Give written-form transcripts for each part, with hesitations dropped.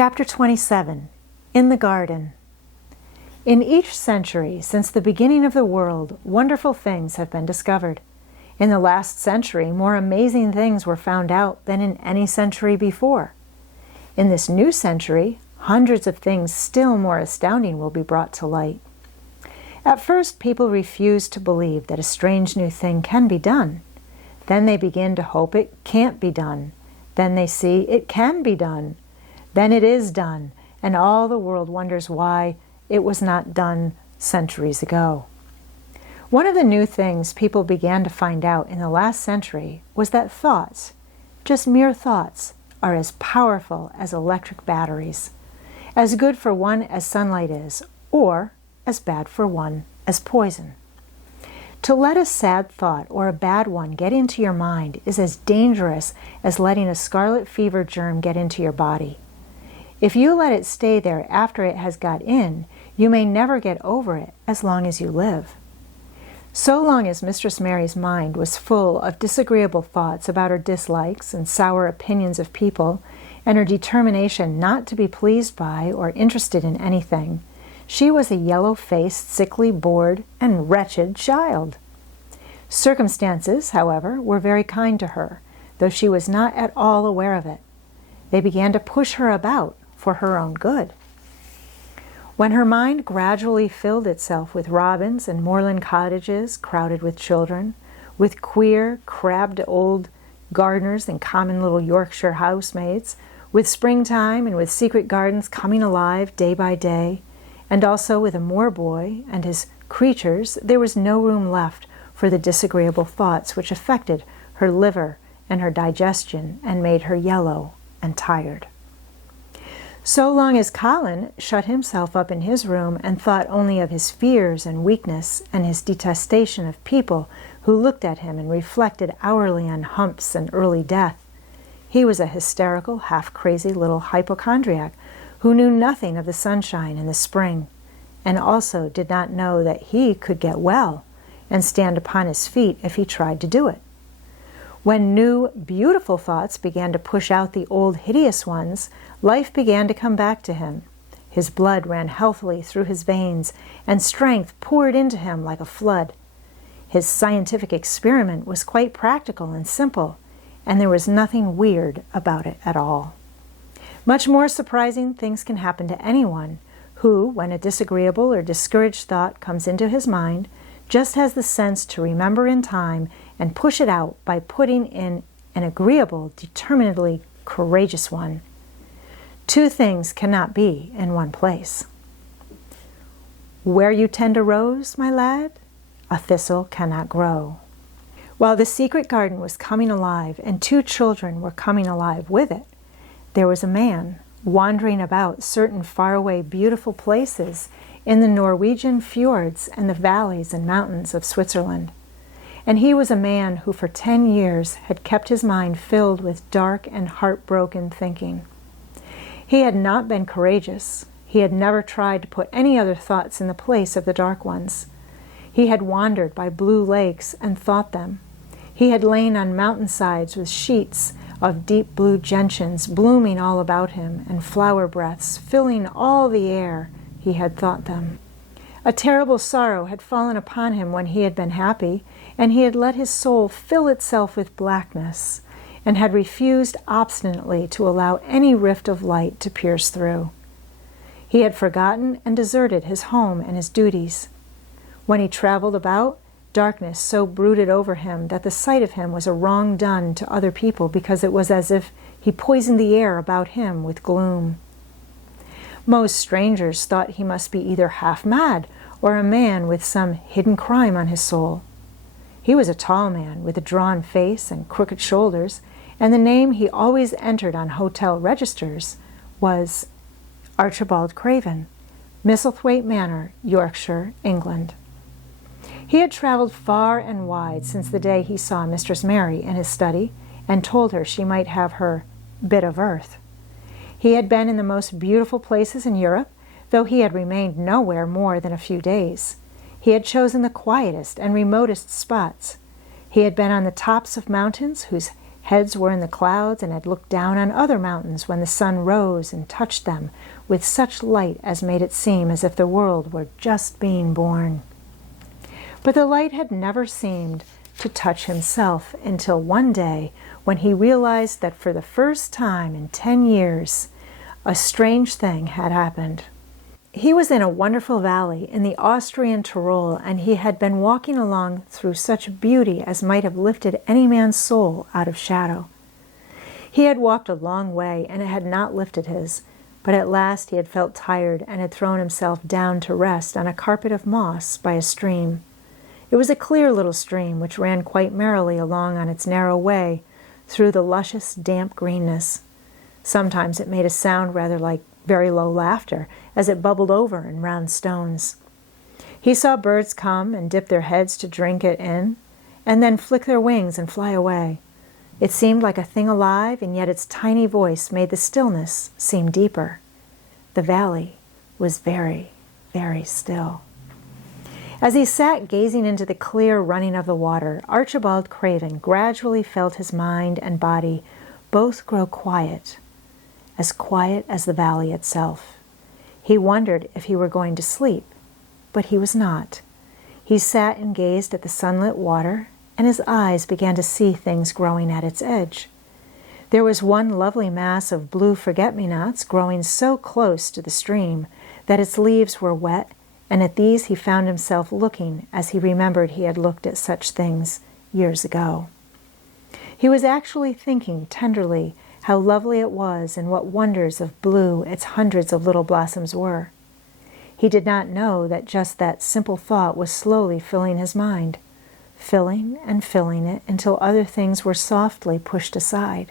Chapter 27. In the Garden. In each century since the beginning of the world, wonderful things have been discovered. In the last century, more amazing things were found out than in any century before. In this new century, hundreds of things still more astounding will be brought to light. At first, people refuse to believe that a strange new thing can be done. Then they begin to hope it can't be done. Then they see it can be done. Then it is done, and all the world wonders why it was not done centuries ago. One of the new things people began to find out in the last century was that thoughts, just mere thoughts, are as powerful as electric batteries, as good for one as sunlight is, or as bad for one as poison. To let a sad thought or a bad one get into your mind is as dangerous as letting a scarlet fever germ get into your body. If you let it stay there after it has got in, you may never get over it as long as you live. So long as Mistress Mary's mind was full of disagreeable thoughts about her dislikes and sour opinions of people, and her determination not to be pleased by or interested in anything, she was a yellow-faced, sickly, bored, and wretched child. Circumstances, however, were very kind to her, though she was not at all aware of it. They began to push her about for her own good. When her mind gradually filled itself with robins and moorland cottages crowded with children, with queer, crabbed old gardeners and common little Yorkshire housemaids, with springtime and with secret gardens coming alive day by day, and also with a moor boy and his creatures, there was no room left for the disagreeable thoughts which affected her liver and her digestion and made her yellow and tired. So long as Colin shut himself up in his room and thought only of his fears and weakness and his detestation of people who looked at him and reflected hourly on humps and early death, he was a hysterical, half-crazy little hypochondriac who knew nothing of the sunshine and the spring, and also did not know that he could get well and stand upon his feet if he tried to do it. When new, beautiful thoughts began to push out the old, hideous ones, life began to come back to him. His blood ran healthily through his veins, and strength poured into him like a flood. His scientific experiment was quite practical and simple, and there was nothing weird about it at all. Much more surprising things can happen to anyone who, when a disagreeable or discouraged thought comes into his mind, just has the sense to remember in time and push it out by putting in an agreeable, determinedly courageous one. Two things cannot be in one place. Where you tend a rose, my lad, a thistle cannot grow. While the secret garden was coming alive and two children were coming alive with it, there was a man wandering about certain faraway beautiful places in the Norwegian fjords and the valleys and mountains of Switzerland. And he was a man who for 10 years had kept his mind filled with dark and heartbroken thinking. He had not been courageous. He had never tried to put any other thoughts in the place of the dark ones. He had wandered by blue lakes and thought them. He had lain on mountainsides with sheets of deep blue gentians blooming all about him and flower breaths filling all the air. He had thought them. A terrible sorrow had fallen upon him when he had been happy, and he had let his soul fill itself with blackness, and had refused obstinately to allow any rift of light to pierce through. He had forgotten and deserted his home and his duties. When he traveled about, darkness so brooded over him that the sight of him was a wrong done to other people because it was as if he poisoned the air about him with gloom. Most strangers thought he must be either half mad or a man with some hidden crime on his soul. He was a tall man with a drawn face and crooked shoulders, and the name he always entered on hotel registers was Archibald Craven, Misselthwaite Manor, Yorkshire, England. He had traveled far and wide since the day he saw Mistress Mary in his study and told her she might have her bit of earth. He had been in the most beautiful places in Europe, though he had remained nowhere more than a few days. He had chosen the quietest and remotest spots. He had been on the tops of mountains whose Heads were in the clouds and had looked down on other mountains when the sun rose and touched them with such light as made it seem as if the world were just being born. But the light had never seemed to touch himself until one day when he realized that for the first time in 10 years, a strange thing had happened. He was in a wonderful valley in the Austrian Tyrol, and he had been walking along through such beauty as might have lifted any man's soul out of shadow. He had walked a long way, and it had not lifted his, but at last he had felt tired and had thrown himself down to rest on a carpet of moss by a stream. It was a clear little stream which ran quite merrily along on its narrow way through the luscious, damp greenness. Sometimes it made a sound rather like very low laughter as it bubbled over in round stones. He saw birds come and dip their heads to drink it in, and then flick their wings and fly away. It seemed like a thing alive, and yet its tiny voice made the stillness seem deeper. The valley was very, very still. As he sat gazing into the clear running of the water, Archibald Craven gradually felt his mind and body both grow quiet as the valley itself. He wondered if he were going to sleep, but he was not. He sat and gazed at the sunlit water, and his eyes began to see things growing at its edge. There was one lovely mass of blue forget-me-nots growing so close to the stream that its leaves were wet, and at these he found himself looking as he remembered he had looked at such things years ago. He was actually thinking tenderly how lovely it was and what wonders of blue its hundreds of little blossoms were. He did not know that just that simple thought was slowly filling his mind, filling and filling it until other things were softly pushed aside.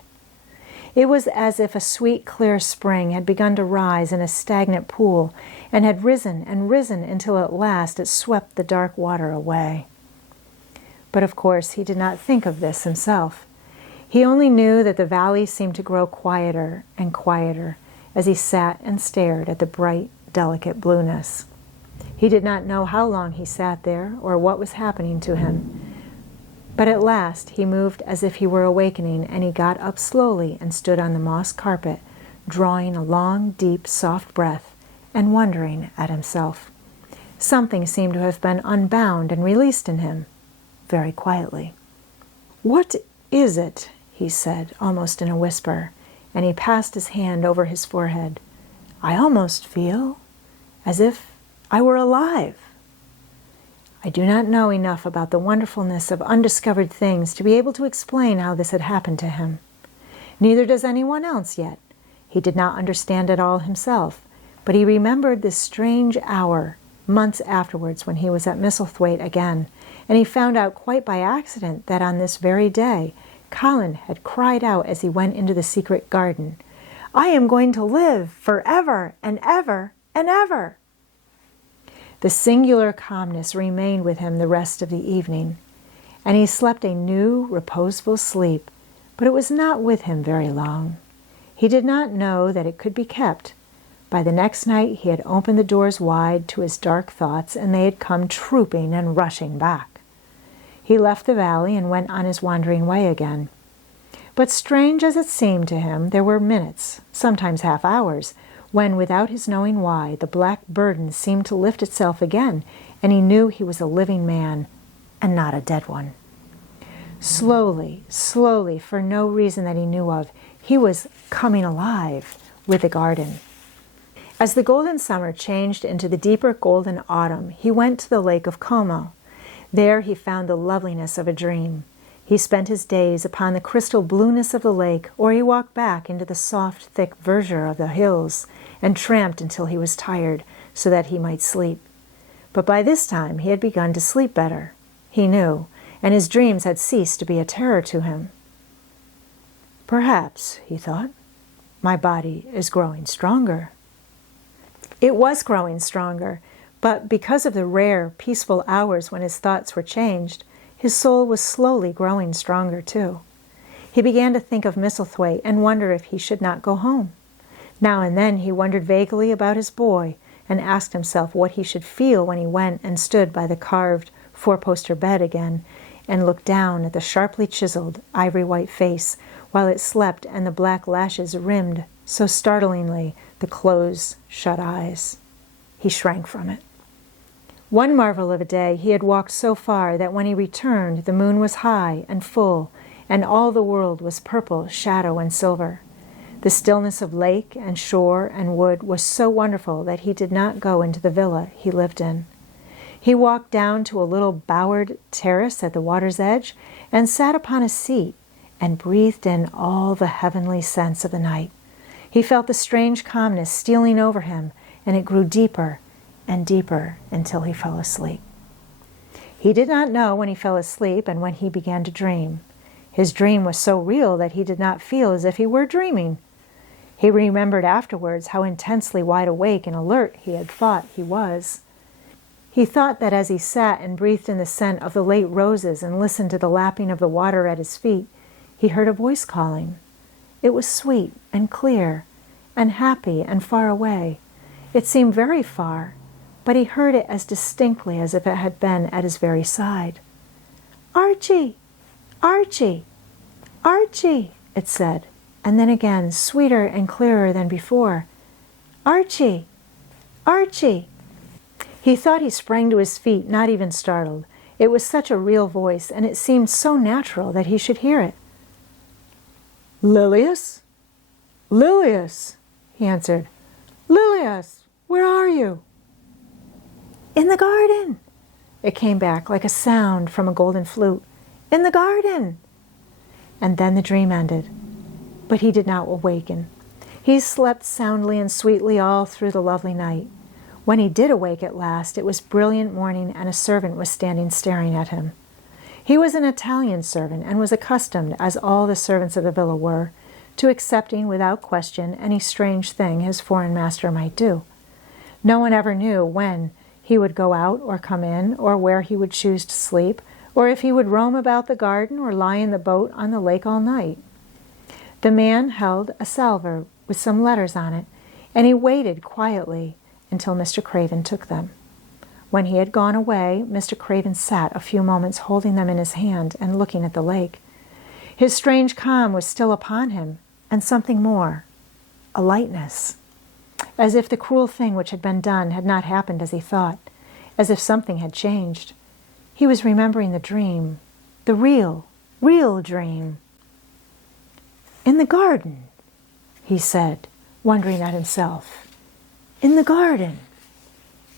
It was as if a sweet, clear spring had begun to rise in a stagnant pool and had risen and risen until at last it swept the dark water away. But of course he did not think of this himself. He only knew that the valley seemed to grow quieter and quieter as he sat and stared at the bright, delicate blueness. He did not know how long he sat there or what was happening to him. But at last he moved as if he were awakening, and he got up slowly and stood on the moss carpet, drawing a long, deep, soft breath and wondering at himself. Something seemed to have been unbound and released in him, very quietly. "What is it?" he said, almost in a whisper, and he passed his hand over his forehead. "I almost feel as if I were alive." I do not know enough about the wonderfulness of undiscovered things to be able to explain how this had happened to him. Neither does anyone else yet. He did not understand it all himself, but he remembered this strange hour months afterwards when he was at Misselthwaite again, and he found out quite by accident that on this very day Colin had cried out as he went into the secret garden, "I am going to live forever and ever and ever." The singular calmness remained with him the rest of the evening, and he slept a new, reposeful sleep, but it was not with him very long. He did not know that it could be kept. By the next night he had opened the doors wide to his dark thoughts, and they had come trooping and rushing back. He left the valley and went on his wandering way again. But strange as it seemed to him, there were minutes, sometimes half hours, when, without his knowing why, the black burden seemed to lift itself again, and he knew he was a living man and not a dead one. Slowly, slowly, for no reason that he knew of, he was coming alive with the garden. As the golden summer changed into the deeper golden autumn, he went to the Lake of Como. There he found the loveliness of a dream. He spent his days upon the crystal blueness of the lake, or he walked back into the soft, thick verdure of the hills and tramped until he was tired so that he might sleep. But by this time he had begun to sleep better, he knew, and his dreams had ceased to be a terror to him. "Perhaps," he thought, "my body is growing stronger." It was growing stronger, but because of the rare, peaceful hours when his thoughts were changed, his soul was slowly growing stronger too. He began to think of Misselthwaite and wonder if he should not go home. Now and then he wondered vaguely about his boy and asked himself what he should feel when he went and stood by the carved four-poster bed again, and looked down at the sharply chiseled, ivory-white face while it slept and the black lashes rimmed so startlingly the closed, shut eyes. He shrank from it. One marvel of a day, he had walked so far that when he returned, the moon was high and full, and all the world was purple, shadow, and silver. The stillness of lake and shore and wood was so wonderful that he did not go into the villa he lived in. He walked down to a little bowered terrace at the water's edge and sat upon a seat and breathed in all the heavenly scents of the night. He felt the strange calmness stealing over him, and it grew deeper and deeper until he fell asleep. He did not know when he fell asleep and when he began to dream. His dream was so real that he did not feel as if he were dreaming. He remembered afterwards how intensely wide awake and alert he had thought he was. He thought that as he sat and breathed in the scent of the late roses and listened to the lapping of the water at his feet, he heard a voice calling. It was sweet and clear and happy and far away. It seemed very far, but he heard it as distinctly as if it had been at his very side. "Archie! Archie! Archie!" it said, and then again, sweeter and clearer than before. "Archie! Archie!" He thought he sprang to his feet, not even startled. It was such a real voice, and it seemed so natural that he should hear it. "Lilias? Lilias!" he answered. "Lilias, where are you?" "In the garden," it came back like a sound from a golden flute. "In the garden." And then the dream ended. But he did not awaken. He slept soundly and sweetly all through the lovely night. When he did awake at last, it was brilliant morning and a servant was standing staring at him. He was an Italian servant and was accustomed, as all the servants of the villa were, to accepting without question any strange thing his foreign master might do. No one ever knew when he would go out or come in, or where he would choose to sleep, or if he would roam about the garden or lie in the boat on the lake all night. The man held a salver with some letters on it, and he waited quietly until Mr. Craven took them. When he had gone away, Mr. Craven sat a few moments holding them in his hand and looking at the lake. His strange calm was still upon him, and something more, a lightness, as if the cruel thing which had been done had not happened as he thought, as if something had changed. He was remembering the dream, the real dream. "In the garden," he said, wondering at himself. "In the garden.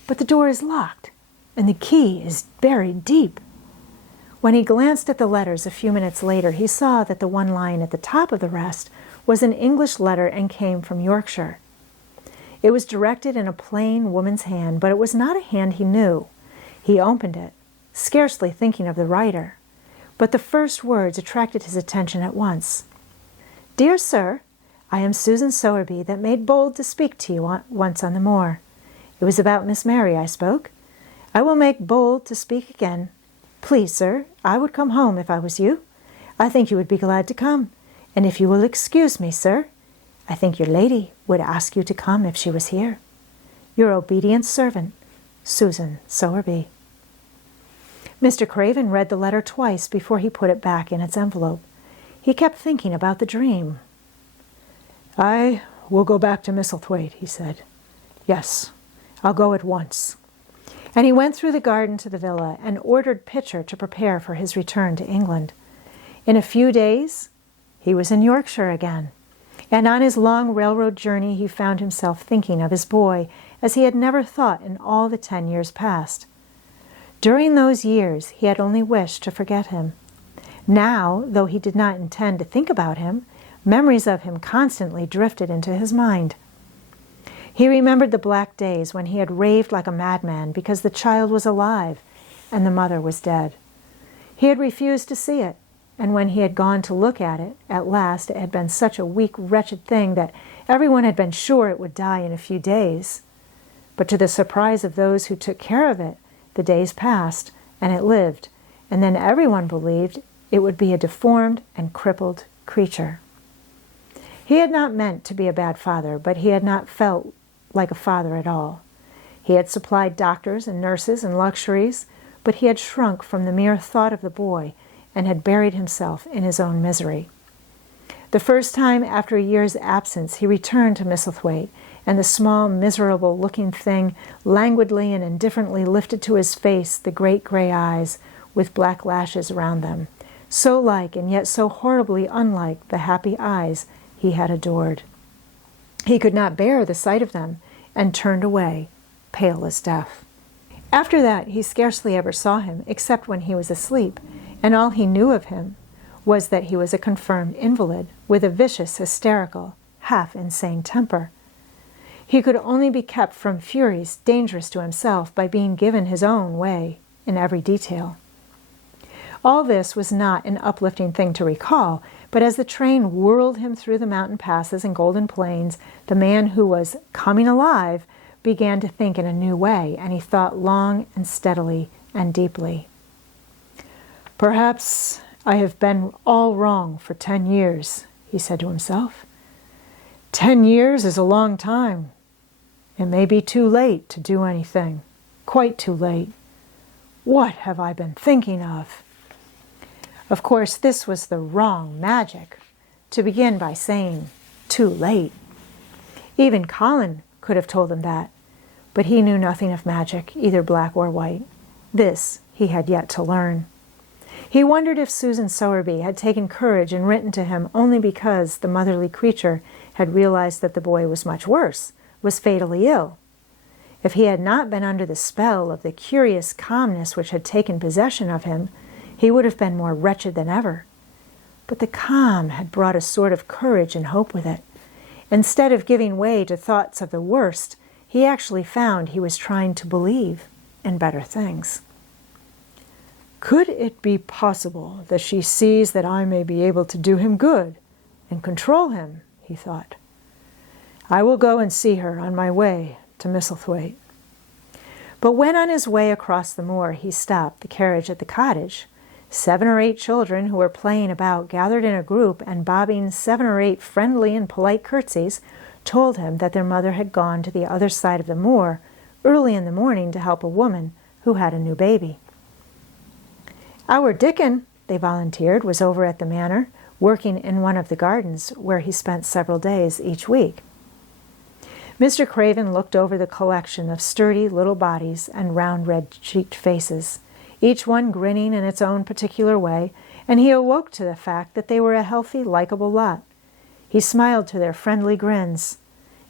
But the door is locked, and the key is buried deep." When he glanced at the letters a few minutes later, he saw that the one lying at the top of the rest was an English letter and came from Yorkshire. It was directed in a plain woman's hand, but it was not a hand he knew. He opened it, scarcely thinking of the writer, but the first words attracted his attention at once. "Dear Sir, I am Susan Sowerby that made bold to speak to you once on the moor. It was about Miss Mary I spoke. I will make bold to speak again. Please, sir, I would come home if I was you. I think you would be glad to come, and if you will excuse me, sir, I think your lady would ask you to come if she was here. Your obedient servant, Susan Sowerby." Mr. Craven read the letter twice before he put it back in its envelope. He kept thinking about the dream. "I will go back to Misselthwaite," he said. "Yes, I'll go at once." And he went through the garden to the villa and ordered Pitcher to prepare for his return to England. In a few days, he was in Yorkshire again. And on his long railroad journey, he found himself thinking of his boy as he had never thought in all the 10 years past. During those years, he had only wished to forget him. Now, though he did not intend to think about him, memories of him constantly drifted into his mind. He remembered the black days when he had raved like a madman because the child was alive and the mother was dead. He had refused to see it, and when he had gone to look at it, at last it had been such a weak, wretched thing that everyone had been sure it would die in a few days. But to the surprise of those who took care of it, the days passed, and it lived, and then everyone believed it would be a deformed and crippled creature. He had not meant to be a bad father, but he had not felt like a father at all. He had supplied doctors and nurses and luxuries, but he had shrunk from the mere thought of the boy and had buried himself in his own misery. The first time after a year's absence he returned to Misselthwaite, and the small, miserable-looking thing languidly and indifferently lifted to his face the great gray eyes with black lashes around them, so like and yet so horribly unlike the happy eyes he had adored. He could not bear the sight of them, and turned away, pale as death. After that he scarcely ever saw him except when he was asleep, and all he knew of him was that he was a confirmed invalid with a vicious, hysterical, half-insane temper. He could only be kept from furies dangerous to himself by being given his own way in every detail. All this was not an uplifting thing to recall, but as the train whirled him through the mountain passes and golden plains, the man who was coming alive began to think in a new way, and he thought long and steadily and deeply. "Perhaps I have been all wrong for 10 years, he said to himself. 10 years is a long time. It may be too late to do anything, quite too late. What have I been thinking of?" Of course, this was the wrong magic, to begin by saying, "too late." Even Colin could have told him that, but he knew nothing of magic, either black or white. This he had yet to learn. He wondered if Susan Sowerby had taken courage and written to him only because the motherly creature had realized that the boy was much worse, was fatally ill. If he had not been under the spell of the curious calmness which had taken possession of him, he would have been more wretched than ever. But the calm had brought a sort of courage and hope with it. Instead of giving way to thoughts of the worst, he actually found he was trying to believe in better things. "Could it be possible that she sees that I may be able to do him good and control him?" he thought. "I will go and see her on my way to Misselthwaite." But when on his way across the moor he stopped the carriage at the cottage, 7 or 8 children who were playing about gathered in a group and bobbing 7 or 8 friendly and polite curtsies told him that their mother had gone to the other side of the moor early in the morning to help a woman who had a new baby. "Our Dickon," they volunteered, was over at the manor, working in one of the gardens where he spent several days each week. Mr. Craven looked over the collection of sturdy little bodies and round red-cheeked faces, each one grinning in its own particular way, and he awoke to the fact that they were a healthy, likable lot. He smiled to their friendly grins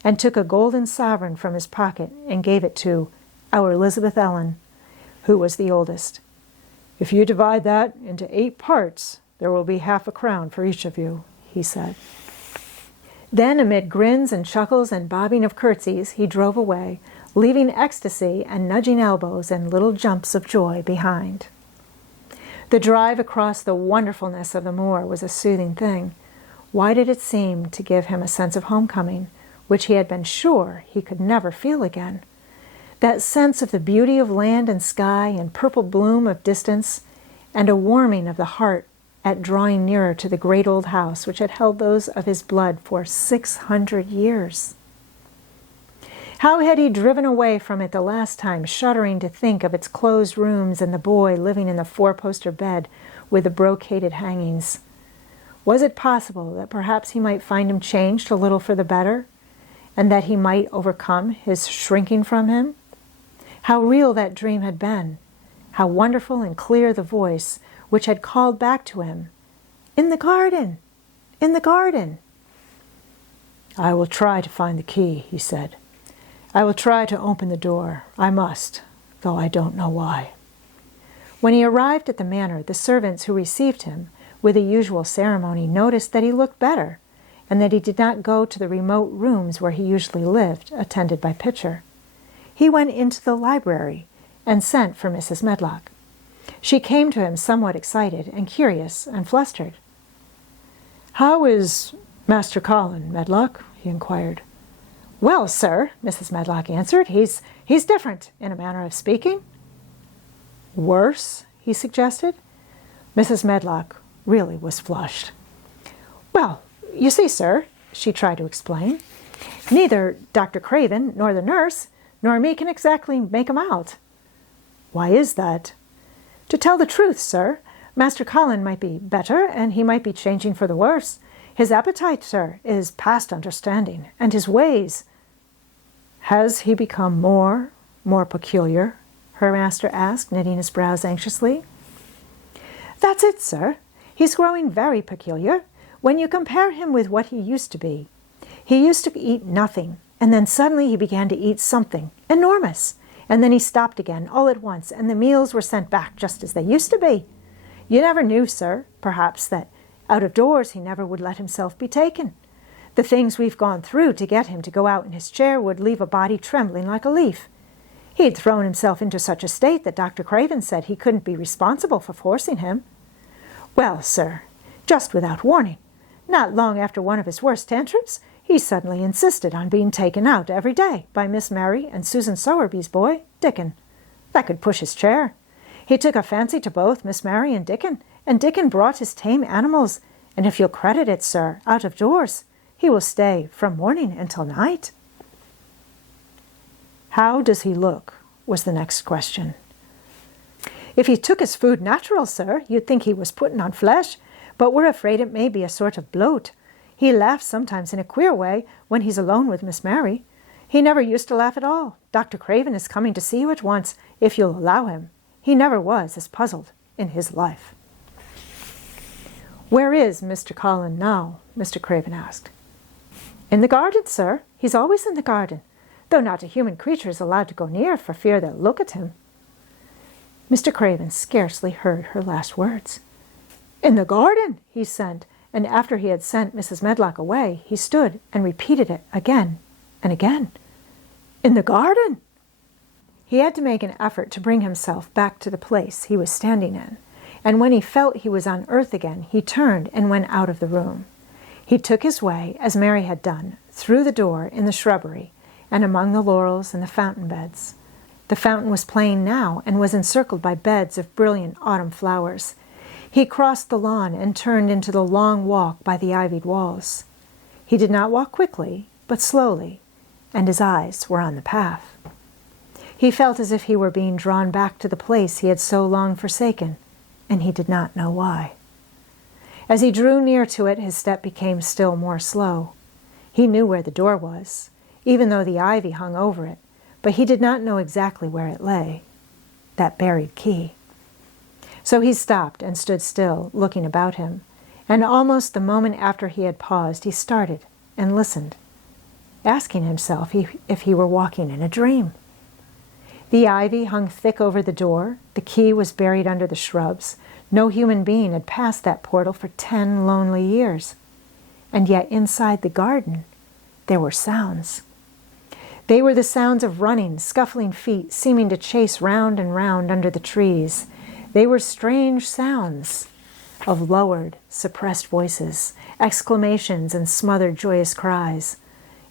and took a golden sovereign from his pocket and gave it to our Elizabeth Ellen, who was the oldest. "If you divide that into 8 parts, there will be half a crown for each of you," he said. Then, amid grins and chuckles and bobbing of curtsies, he drove away, leaving ecstasy and nudging elbows and little jumps of joy behind. The drive across the wonderfulness of the moor was a soothing thing. Why did it seem to give him a sense of homecoming, which he had been sure he could never feel again? That sense of the beauty of land and sky and purple bloom of distance, and a warming of the heart at drawing nearer to the great old house which had held those of his blood for 600 years. How had he driven away from it the last time, shuddering to think of its closed rooms and the boy living in the 4-poster bed with the brocaded hangings? Was it possible that perhaps he might find him changed a little for the better, and that he might overcome his shrinking from him? How real that dream had been! How wonderful and clear the voice which had called back to him, "In the garden! In the garden!" "I will try to find the key," he said. "I will try to open the door. I must, though I don't know why." When he arrived at the manor, the servants who received him with the usual ceremony noticed that he looked better, and that he did not go to the remote rooms where he usually lived, attended by Pitcher. He went into the library and sent for Mrs. Medlock. She came to him somewhat excited and curious and flustered. "How is Master Colin, Medlock?" he inquired. "Well, sir," Mrs. Medlock answered, he's different, in a manner of speaking." "Worse?" he suggested. Mrs. Medlock really was flushed. "Well, you see, sir," she tried to explain, "neither Dr. Craven nor the nurse nor me can exactly make 'em out." "Why is that?" "To tell the truth, sir, Master Colin might be better, and he might be changing for the worse. His appetite, sir, is past understanding, and his ways—" "Has he become more peculiar?" her master asked, knitting his brows anxiously. "That's it, sir. He's growing very peculiar. When you compare him with what he used to be, he used to eat nothing, and then suddenly he began to eat something enormous, and then he stopped again all at once, and the meals were sent back just as they used to be. You never knew, sir, perhaps, that out of doors he never would let himself be taken. The things we've gone through to get him to go out in his chair would leave a body trembling like a leaf. He'd thrown himself into such a state that Dr. Craven said he couldn't be responsible for forcing him. Well, sir, just without warning, not long after one of his worst tantrums, he suddenly insisted on being taken out every day by Miss Mary and Susan Sowerby's boy, Dickon. That could push his chair. He took a fancy to both Miss Mary and Dickon brought his tame animals, and if you'll credit it, sir, out of doors, he will stay from morning until night." "How does he look?" was the next question. "If he took his food natural, sir, you'd think he was putting on flesh, but we're afraid it may be a sort of bloat. He laughs sometimes in a queer way when he's alone with Miss Mary. He never used to laugh at all. Dr. Craven is coming to see you at once, if you'll allow him. He never was as puzzled in his life." "Where is Mr. Colin now?" Mr. Craven asked. "In the garden, sir. He's always in the garden, though not a human creature is allowed to go near for fear they'll look at him." Mr. Craven scarcely heard her last words. "In the garden," he said, and after he had sent Mrs. Medlock away, he stood and repeated it again and again. "In the garden." He had to make an effort to bring himself back to the place he was standing in, and when he felt he was on earth again, he turned and went out of the room. He took his way, as Mary had done, through the door in the shrubbery and among the laurels and the fountain beds. The fountain was playing now and was encircled by beds of brilliant autumn flowers. He crossed the lawn and turned into the long walk by the ivied walls. He did not walk quickly, but slowly, and his eyes were on the path. He felt as if he were being drawn back to the place he had so long forsaken, and he did not know why. As he drew near to it, his step became still more slow. He knew where the door was, even though the ivy hung over it, but he did not know exactly where it lay, that buried key. So he stopped and stood still, looking about him, and almost the moment after he had paused, he started and listened, asking himself if he were walking in a dream. The ivy hung thick over the door, the key was buried under the shrubs. No human being had passed that portal for 10 lonely years. And yet inside the garden, there were sounds. They were the sounds of running, scuffling feet, seeming to chase round and round under the trees. They were strange sounds of lowered, suppressed voices, exclamations and smothered joyous cries.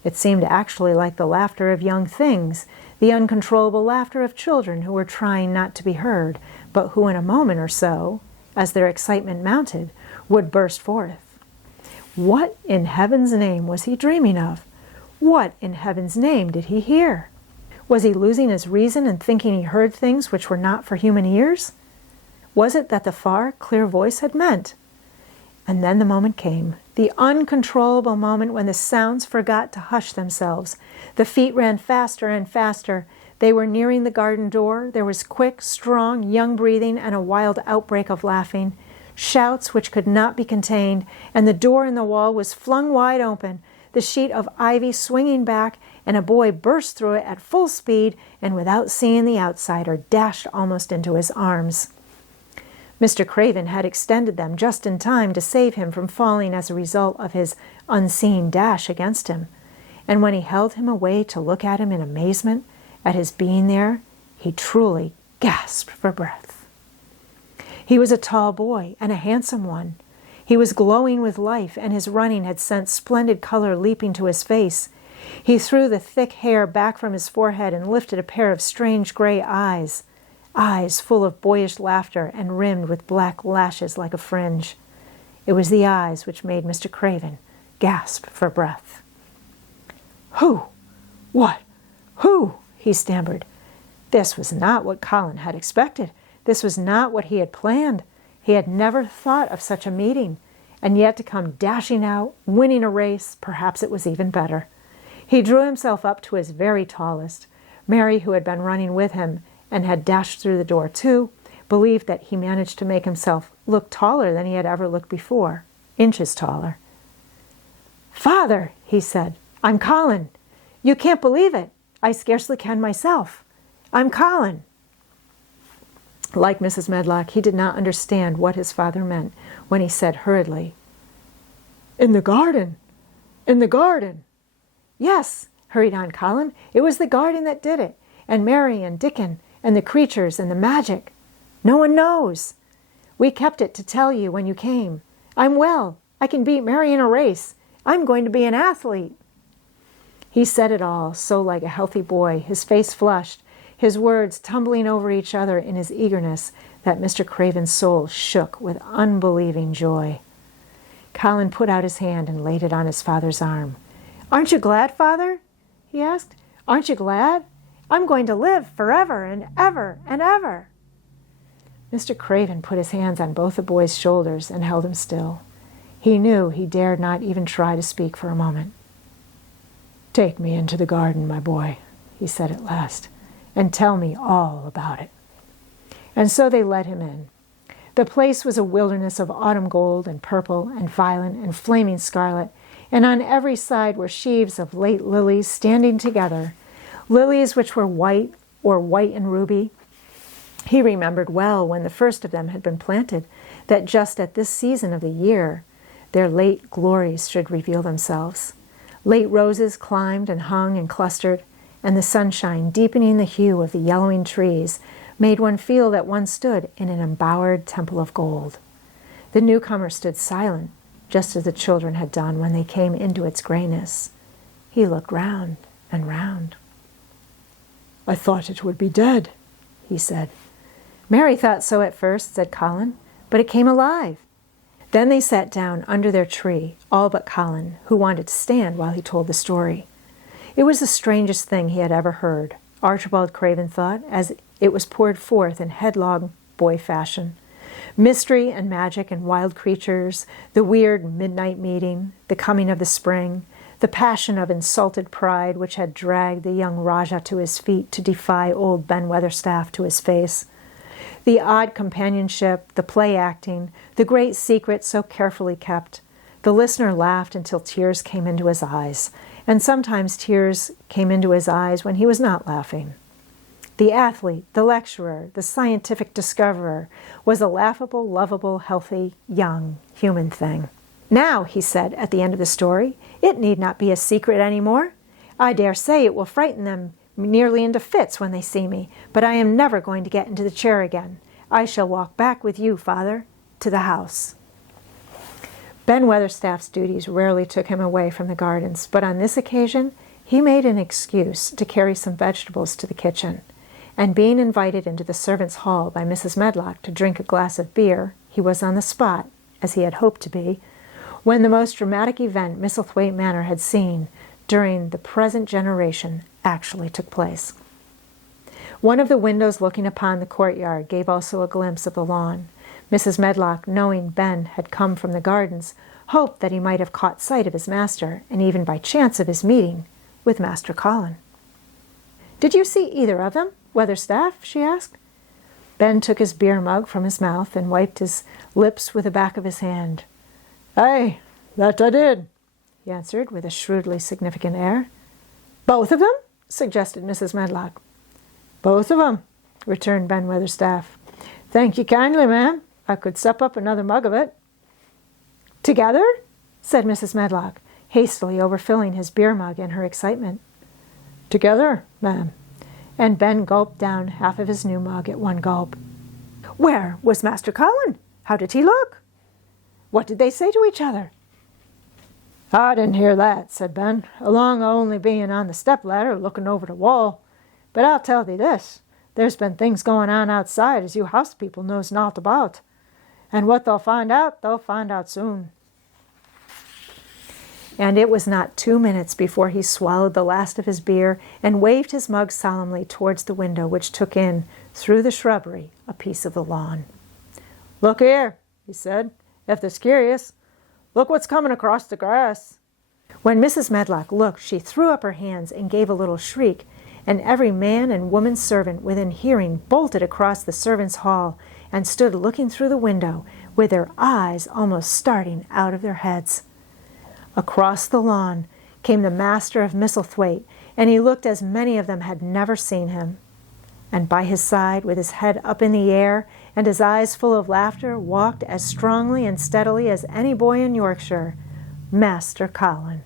It seemed actually like the laughter of young things, the uncontrollable laughter of children who were trying not to be heard, but who in a moment or so, as their excitement mounted, would burst forth. What in heaven's name was he dreaming of? What in heaven's name did he hear? Was he losing his reason and thinking he heard things which were not for human ears? Was it that the far, clear voice had meant? And then the moment came, the uncontrollable moment when the sounds forgot to hush themselves. The feet ran faster and faster. They were nearing the garden door. There was quick, strong, young breathing and a wild outbreak of laughing, shouts which could not be contained, and the door in the wall was flung wide open, the sheet of ivy swinging back, and a boy burst through it at full speed and without seeing the outsider, dashed almost into his arms. Mr. Craven had extended them just in time to save him from falling as a result of his unseen dash against him, and when he held him away to look at him in amazement at his being there, he truly gasped for breath. He was a tall boy and a handsome one. He was glowing with life, and his running had sent splendid color leaping to his face. He threw the thick hair back from his forehead and lifted a pair of strange gray eyes full of boyish laughter and rimmed with black lashes like a fringe. It was the eyes which made Mr. Craven gasp for breath. "Who? What? Who?" he stammered. This was not what Colin had expected. This was not what he had planned. He had never thought of such a meeting, and yet to come dashing out, winning a race, perhaps it was even better. He drew himself up to his very tallest. Mary, who had been running with him and had dashed through the door too, believed that he managed to make himself look taller than he had ever looked before, inches taller. "Father," he said, "I'm Colin. You can't believe it. I scarcely can myself. I'm Colin." Like Mrs. Medlock, he did not understand what his father meant when he said hurriedly, "In the garden! In the garden!" "Yes," hurried on Colin, "it was the garden that did it, and Mary and Dickon, and the creatures and the magic. No one knows. We kept it to tell you when you came. I'm well. I can beat Mary in a race. I'm going to be an athlete." He said it all, so like a healthy boy, his face flushed, his words tumbling over each other in his eagerness, that Mr. Craven's soul shook with unbelieving joy. Colin put out his hand and laid it on his father's arm. "Aren't you glad, Father?" he asked. "Aren't you glad? I'm going to live forever and ever and ever." Mr. Craven put his hands on both the boy's shoulders and held him still. He knew he dared not even try to speak for a moment. "Take me into the garden, my boy," he said at last, "and tell me all about it." And so they led him in. The place was a wilderness of autumn gold and purple and violet and flaming scarlet, and on every side were sheaves of late lilies standing together, lilies which were white or white and ruby. He remembered well when the first of them had been planted, that just at this season of the year their late glories should reveal themselves. Late roses climbed and hung and clustered, and the sunshine, deepening the hue of the yellowing trees, made one feel that one stood in an embowered temple of gold. The newcomer stood silent, just as the children had done when they came into its grayness. He looked round and round. "I thought it would be dead," he said. "Mary thought so at first," said Colin, "but it came alive." Then they sat down under their tree, all but Colin, who wanted to stand while he told the story. It was the strangest thing he had ever heard, Archibald Craven thought, as it was poured forth in headlong boy fashion. Mystery and magic and wild creatures, the weird midnight meeting, the coming of the spring, the passion of insulted pride which had dragged the young Rajah to his feet to defy old Ben Weatherstaff to his face, the odd companionship, the play acting, the great secret so carefully kept. The listener laughed until tears came into his eyes, and sometimes tears came into his eyes when he was not laughing. The athlete, the lecturer, the scientific discoverer was a laughable, lovable, healthy, young, human thing. "Now," he said at the end of the story, "it need not be a secret any more. I dare say it will frighten them nearly into fits when they see me, but I am never going to get into the chair again. I shall walk back with you, Father, to the house." Ben Weatherstaff's duties rarely took him away from the gardens, but on this occasion he made an excuse to carry some vegetables to the kitchen, and being invited into the servants' hall by Mrs. Medlock to drink a glass of beer, he was on the spot, as he had hoped to be, when the most dramatic event Misselthwaite Manor had seen during the present generation actually took place. One of the windows looking upon the courtyard gave also a glimpse of the lawn. Mrs. Medlock, knowing Ben had come from the gardens, hoped that he might have caught sight of his master, and even by chance of his meeting with Master Colin. "Did you see either of them, Weatherstaff?" she asked. Ben took his beer mug from his mouth and wiped his lips with the back of his hand. "Aye, that I did," he answered with a shrewdly significant air. "Both of them?" suggested Mrs. Medlock. "Both of 'em," returned Ben Weatherstaff. "Thank you kindly, ma'am. I could sup up another mug of it." "Together?" said Mrs. Medlock, hastily overfilling his beer mug in her excitement. "Together, ma'am." And Ben gulped down half of his new mug at one gulp. "Where was Master Colin? How did he look? What did they say to each other?" "I didn't hear that," said Ben, "along o' only being on the step-ladder looking over the wall. But I'll tell thee this, there's been things going on outside as you house people knows naught about. And what they'll find out soon." And it was not 2 minutes before he swallowed the last of his beer and waved his mug solemnly towards the window which took in, through the shrubbery, a piece of the lawn. "Look here," he said, "if they're curious. Look what's coming across the grass." When Mrs. Medlock looked, she threw up her hands and gave a little shriek, and every man and woman servant within hearing bolted across the servants' hall and stood looking through the window with their eyes almost starting out of their heads. Across the lawn came the master of Misselthwaite, and he looked as many of them had never seen him. And by his side, with his head up in the air and his eyes full of laughter, walked as strongly and steadily as any boy in Yorkshire, Master Colin.